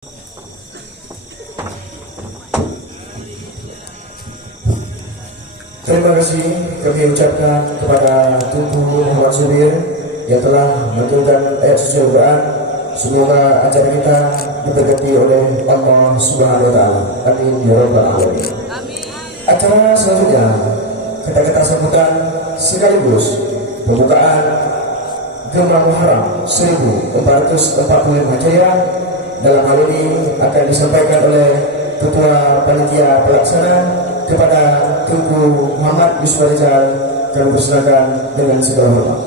Terima kasih kami ucapkan kepada Tuku Muhammad Zubir yang telah menunjukkan ayat suci Al-Quran. Semoga acara kita diberkati oleh Allah Subhanahu wa Ta'ala. Amin ya Rabbal Alamin. Acara selanjutnya kata-kata sambutan sekaligus pembukaan Gema Muharram 1445 Hijriah. Dalam hal ini akan disampaikan oleh Ketua Panitia Pelaksana kepada Tuku Muhammad Yusuf Rizal. Kami persilakan dengan segala hormat.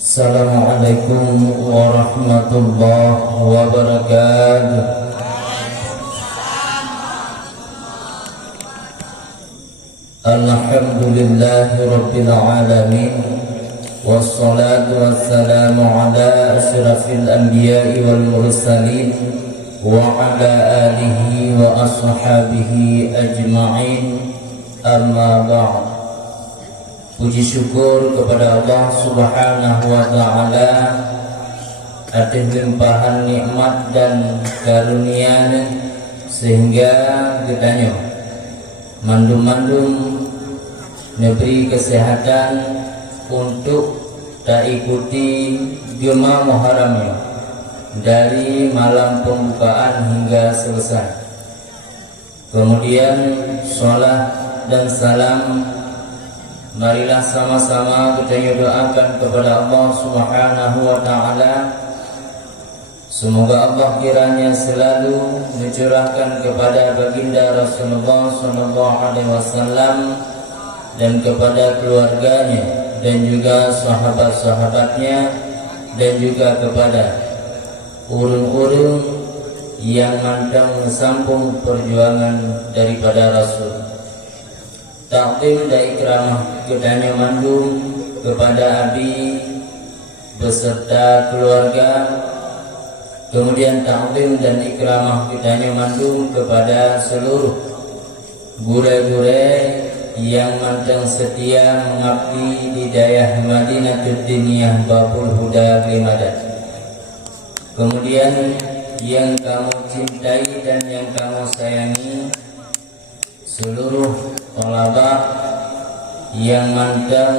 Assalamualaikum warahmatullahi wabarakatuh. Alhamdulillahi rabbil alamin. Wassalatu wassalamu ala asyrafil anbiya'i wal mursalin wa ala alihi wa ashabihi ajma'in. Amma ba'd. Puji syukur kepada Allah Subhanahu wa Ta'ala atas limpahan nikmat dan karunia sehingga kitanya mandum-mandum negeri kesehatan untuk tak ikuti Gema Muharram dari malam pembukaan hingga selesai. Kemudian sholat dan salam marilah sama-sama kita doakan kepada Allah Subhanahu wa Ta'ala. Semoga Allah kiranya selalu mencurahkan kepada baginda Rasulullah sallallahu alaihi wasallam dan kepada keluarganya dan juga sahabat-sahabatnya dan juga kepada urun-urun yang mantang mensampung perjuangan daripada Rasul. Takdim dan ikramah kedanya mandum kepada Abi beserta keluarga. Kemudian takdim dan ikramah kedanya mandum kepada seluruh gure-gure yang mantang setia mengabdi di daerah Madinatul Diniyah Babul Huda Klimadan. Kemudian yang kamu cintai dan yang kamu sayangi seluruh thalabah yang mantap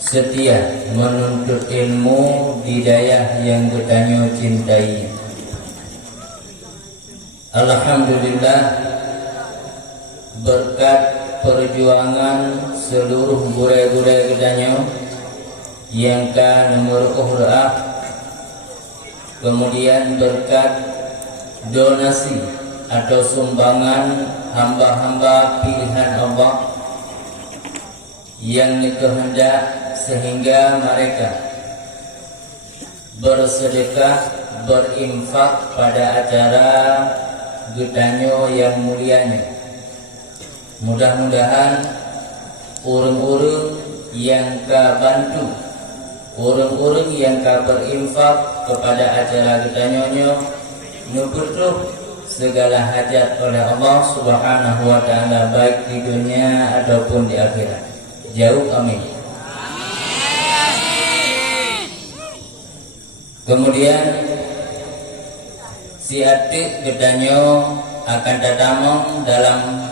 setia menuntut ilmu di daerah yang bertanya cintai. Alhamdulillah, berkat perjuangan seluruh gure-gure gedanya yang ka nomor uhrah, kemudian berkat donasi atau sumbangan hamba-hamba pilihan Allah yang dikehendak sehingga mereka bersedekah, berinfak pada acara gedanyo yang mulianya. Mudah-mudahan urung-urung yang ka bantu, urung-urung yang ka berinfak kepada acara gedanyo nubutuh segala hajat oleh Allah Subhanahu wa Ta'ala, baik di dunia ataupun di akhirat. Jauh amin. Kemudian si adik gedanyo akan datamong dalam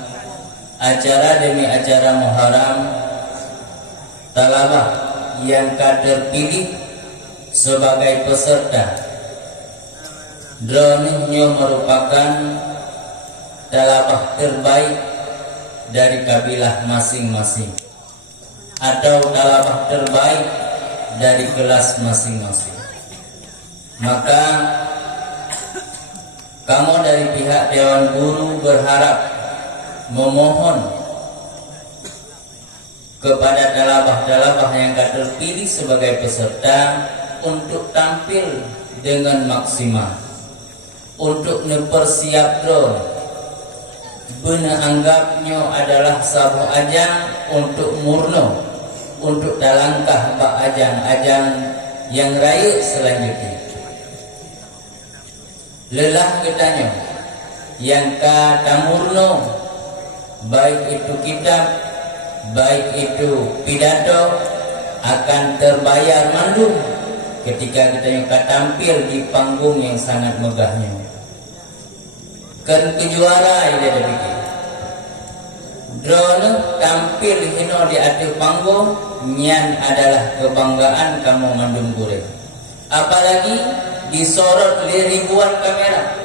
acara demi acara Muharram talabah yang terpilih sebagai peserta. Droningnya merupakan talabah terbaik dari kabilah masing-masing atau talabah terbaik dari kelas masing-masing. Maka kamu dari pihak Dewan Guru berharap memohon kepada talabah-talabah yang terpilih sebagai peserta untuk tampil dengan maksimal, untuk mempersiapkan benar anggapnya adalah sabuh ajang untuk murno, untuk dalangkah bak ajang-ajang yang raya selanjutnya. Lelah ketanya yang kata murno, baik itu kitab, baik itu pidato akan terbayar mandum ketika kita akan tampil di panggung yang sangat megahnya. Kan kejuara ini ada bikin. Drone tampil hino di atas panggung, nyan adalah kebanggaan kamu mandum gure. Apalagi disorot oleh ribuan kamera.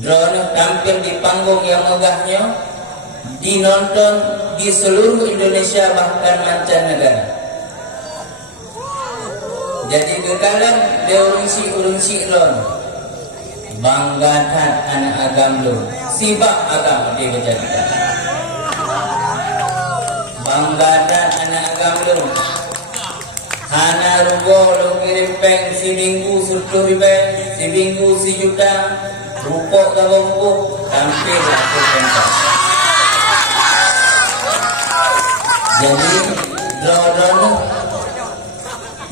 Drone tampil di panggung yang megahnya, dinonton di seluruh Indonesia bahkan mancanegara. Jadi kekalan dia urungsi lon banggakan anak agam lu sibak agam dia berjadikan banggakan anak agam lu hana rugo lu kirim peng si minggu 10.000 si minggu si juta rupok tabungku tampil aku pentas. Jadi drone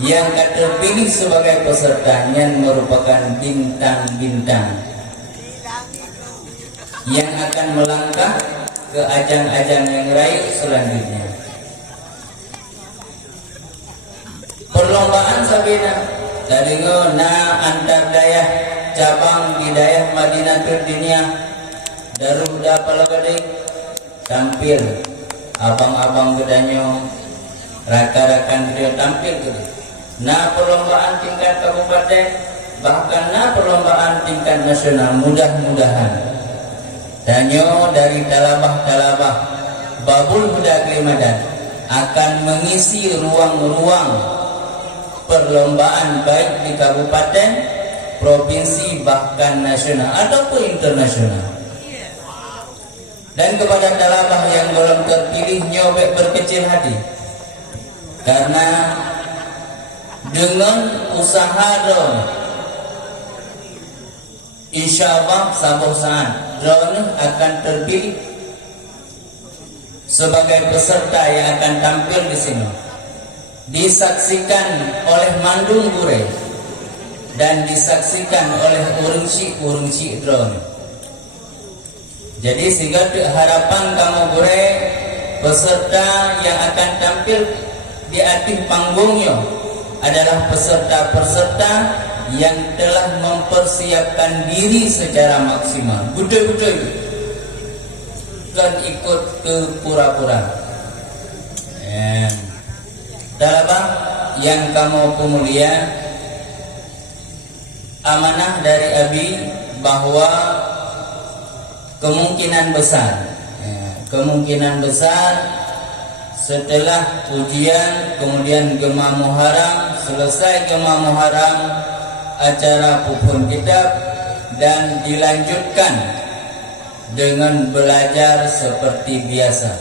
yang terpilih sebagai pesertanya merupakan bintang-bintang yang akan melangkah ke ajang-ajang yang lain selanjutnya. Perlombaan sabina dari na antar daya cabang di daerah Madinatul Dunia Daruda Palagade tampil abang-abang gedanyo rakan-rakan dia tampil gitu. Nah perlombaan tingkat kabupaten bahkan nah perlombaan tingkat nasional mudah-mudahan danyo dari talabah-talabah Babul Huda Grimadan akan mengisi ruang-ruang perlombaan baik di kabupaten, provinsi bahkan nasional ataupun internasional. Dan kepada talabah yang belum terpilih nyobek berkecil hati karena dengan usaha drone insya Allah sabuh saat drone akan terpilih sebagai peserta yang akan tampil di sini, disaksikan oleh mandung gure dan disaksikan oleh urungsi drone. Jadi sehingga harapan kamu gure peserta yang akan tampil di atas panggungnya adalah peserta-peserta yang telah mempersiapkan diri secara maksimal. Betul-betul kan ikut ke pura-pura. Talabah yang kamu pemulia, amanah dari Abi bahwa kemungkinan besar setelah ujian kemudian Gema Muharram, selesai Gema Muharram acara pupun kitab dan dilanjutkan dengan belajar seperti biasa.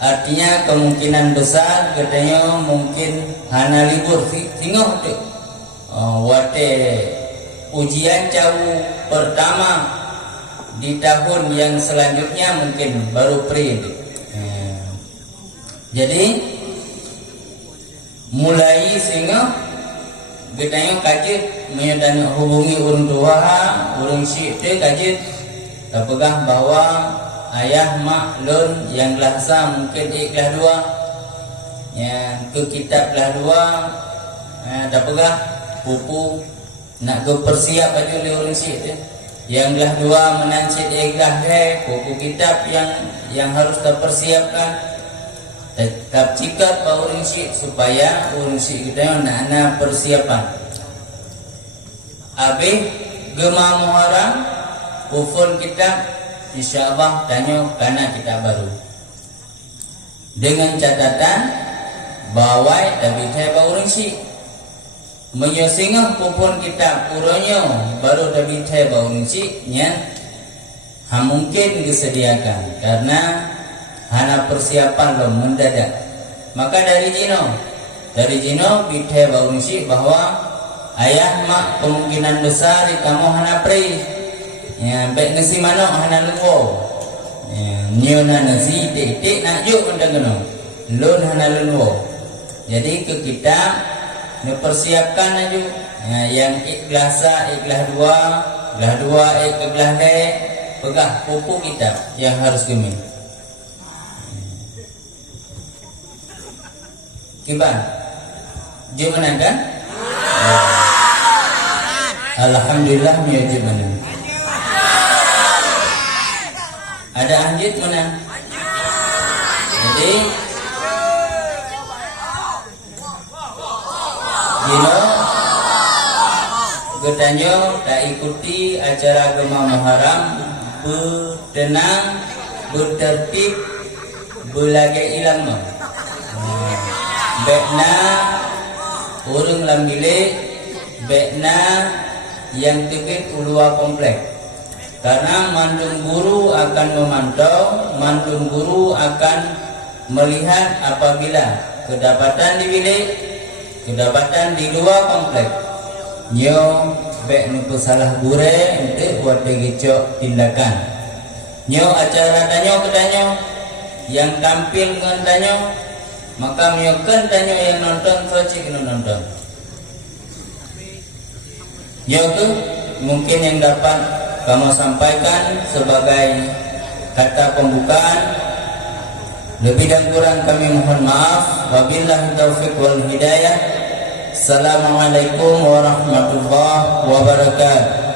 Artinya kemungkinan besar katanya mungkin hana libur tinggal wate ujian jauh pertama di tahun yang selanjutnya mungkin baru pre. Jadi mulai sehingga kita kaji menyadari hubungi urung tua, urung syikte kaji terpegang bahwa ayah mak lun yang lahsa mungkin ikhlas dua, yang ke kitab kelas dua, terpegang pupu nak ke persiap aja oleh urung syikte. Yang kelas dua menancit ikhlas pupu kitab yang harus terpersiapkan. Tetap cikat bau rinsi supaya rinsi kita nak persiapan. Habis Gema Muharram pufun kita insyaallah tanya karena kita baru. Dengan catatan bahwa tapi saya bau rinsi menyosingah pufun kita uronyo baru tapi saya bau rinsi nya mungkin disediakan karena hana persiapan lo mendadak. Maka dari Jino bidhe baunsi bahwa ayah mak kemungkinan besar kamu hana pri ya baik nasi mano hana luwo nyona nasi titik nak juk mendengeno lun hana luwo. Jadi ke kita mempersiapkan aja yang ikhlasa ikhlas dua ikhlas pegah pupu kita yang harus geming. Kiban. Jumanan kan? Alhamdulillah mia jumanan. Ada anjit mana? Jadi getanyo tak ikuti acara agama Muharram, bertenang, bertertib, berlagak ilmu. Bekna orang lambilik, bekna yang tegit ulua komplek. Karena mandung guru akan memantau, mandung guru akan melihat apabila kedapatan di bilik, kedapatan di luar komplek. Nyo bek nuku salah gure untuk buat begicok tindakan. Nyo acara tanyo ketanyo yang tampil dengan tanyo, maka miokan tanyo yang nonton soci kena nonton. Nyo tu mungkin yang dapat kamu sampaikan sebagai kata pembukaan. Lebih dan kurang kami mohon maaf. Wabillahi taufiq wal hidayah. Assalamualaikum warahmatullahi wabarakatuh.